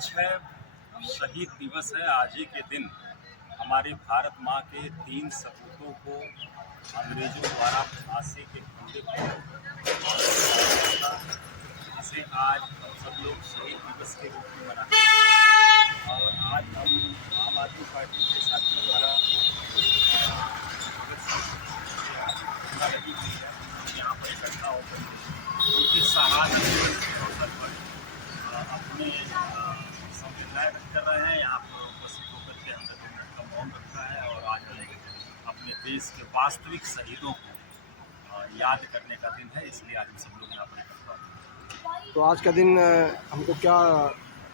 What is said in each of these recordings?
आज है शहीद दिवस है। आज ही के दिन हमारी भारत माँ के 3 सपूतों को अंग्रेजों द्वारा फांसी के फंदे पर इसे आज हम सब लोग शहीद दिवस के रूप में मनाते हैं। और आज हम आम आदमी पार्टी के साथियों द्वारा भगत सिंह लगी हुई है, यहाँ पर इकट्ठा होकर उनकी शहादत दिवस के अवसर पर अपने संवेदनाएं व्यक्त कर रहे हैं। यहाँ पर उपस्थित होकर के हमने 2 मिनट का मौन रखा है और आज अपने देश के वास्तविक शहीदों को याद करने का दिन है, इसलिए आज हम सब लोग यहाँ पर इकट्ठा हैं। तो आज का दिन हमको क्या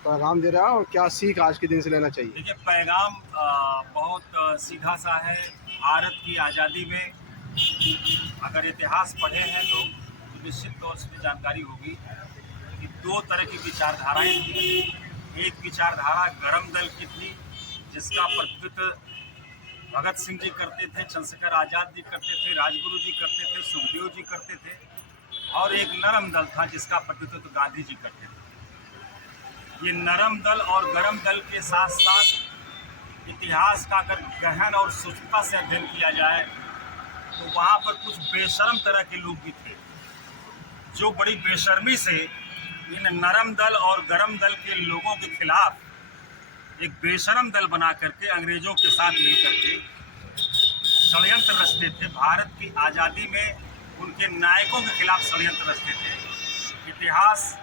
पैगाम दे रहा है और क्या सीख आज के दिन से लेना चाहिए? देखिए, पैगाम बहुत सीधा सा है। भारत की आज़ादी में अगर इतिहास पढ़े हैं लोग तो निश्चित तौर से जानकारी होगी कि 2 तरह की विचारधाराएं थी। एक विचारधारा गरम दल की थी, जिसका प्रतिनिधित्व भगत सिंह जी करते थे, चंद्रशेखर आज़ाद जी करते थे, राजगुरु जी करते थे, सुखदेव जी करते थे। और एक नरम दल था जिसका प्रतिनिधित्व गांधी जी करते थे। ये नरम दल और गरम दल के साथ साथ इतिहास का अगर गहन और सूक्ष्मता से अध्ययन किया जाए तो वहाँ पर कुछ बेशर्म तरह के लोग भी थे जो बड़ी बेशर्मी से इन नरम दल और गरम दल के लोगों के खिलाफ एक बेशर्म दल बना करके अंग्रेजों के साथ मिलकर के षड्यंत्र रचते थे। भारत की आज़ादी में उनके नायकों के खिलाफ षड्यंत्र रचते थे। इतिहास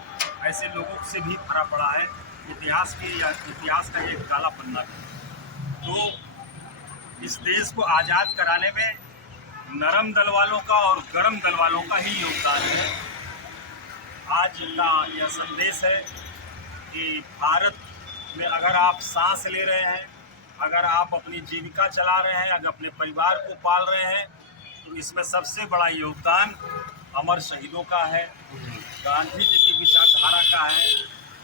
ऐसे लोगों से भी भरा पड़ा है। इतिहास का एक काला पन्ना है। तो इस देश को आज़ाद कराने में नरम दल वालों का और गरम दल वालों का ही योगदान है। आज का यह संदेश है कि भारत में अगर आप सांस ले रहे हैं, अगर आप अपनी जीविका चला रहे हैं, अगर अपने परिवार को पाल रहे हैं, तो इसमें सबसे बड़ा योगदान अमर शहीदों का है, गांधी जी की विचारधारा का है।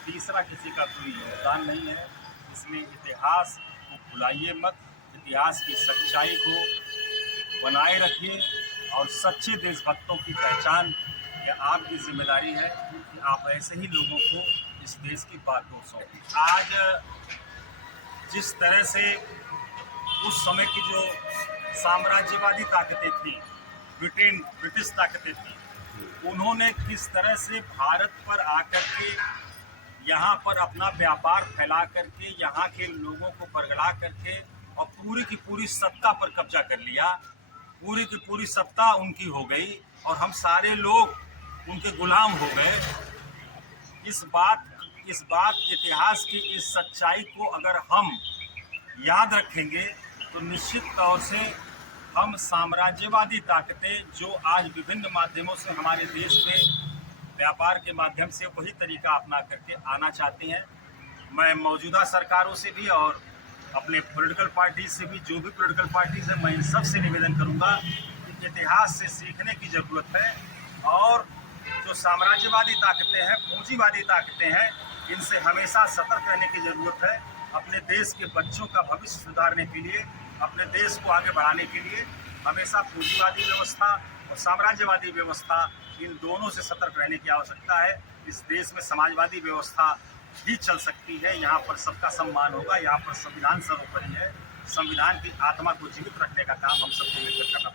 तीसरा किसी का कोई योगदान नहीं है। इसलिए इतिहास को भुलाइए मत, इतिहास की सच्चाई को बनाए रखिए और सच्चे देशभक्तों की पहचान यह आपकी जिम्मेदारी है कि आप ऐसे ही लोगों को इस देश की बागडोर सौंपें। आज जिस तरह से उस समय की जो साम्राज्यवादी ताकतें थी, ब्रिटिश ताकतें थी, उन्होंने किस तरह से भारत पर आकर के यहाँ पर अपना व्यापार फैला करके यहाँ के लोगों को बरगला करके और पूरी की पूरी सत्ता पर कब्जा कर लिया। पूरी की पूरी सत्ता उनकी हो गई और हम सारे लोग उनके गुलाम हो गए। इस बात इतिहास की इस सच्चाई को अगर हम याद रखेंगे तो निश्चित तौर से हम साम्राज्यवादी ताकतें जो आज विभिन्न माध्यमों से हमारे देश में व्यापार के माध्यम से वही तरीका अपना करके आना चाहती हैं। मैं मौजूदा सरकारों से भी और अपने पॉलिटिकल पार्टी से भी, जो भी पॉलिटिकल पार्टीज है, मैं इन सब से निवेदन करूंगा कि इतिहास से सीखने की ज़रूरत है और जो साम्राज्यवादी ताकतें हैं, पूंजीवादी ताकतें हैं, इनसे हमेशा सतर्क रहने की ज़रूरत है। अपने देश के बच्चों का भविष्य सुधारने के लिए, अपने देश को आगे बढ़ाने के लिए हमेशा पूंजीवादी व्यवस्था और साम्राज्यवादी व्यवस्था, इन दोनों से सतर्क रहने की आवश्यकता है। इस देश में समाजवादी व्यवस्था ही चल सकती है। यहाँ पर सबका सम्मान होगा। यहाँ पर संविधान सर्वोपरि है। संविधान की आत्मा को जीवित रखने का काम हम सबको मिलकर करना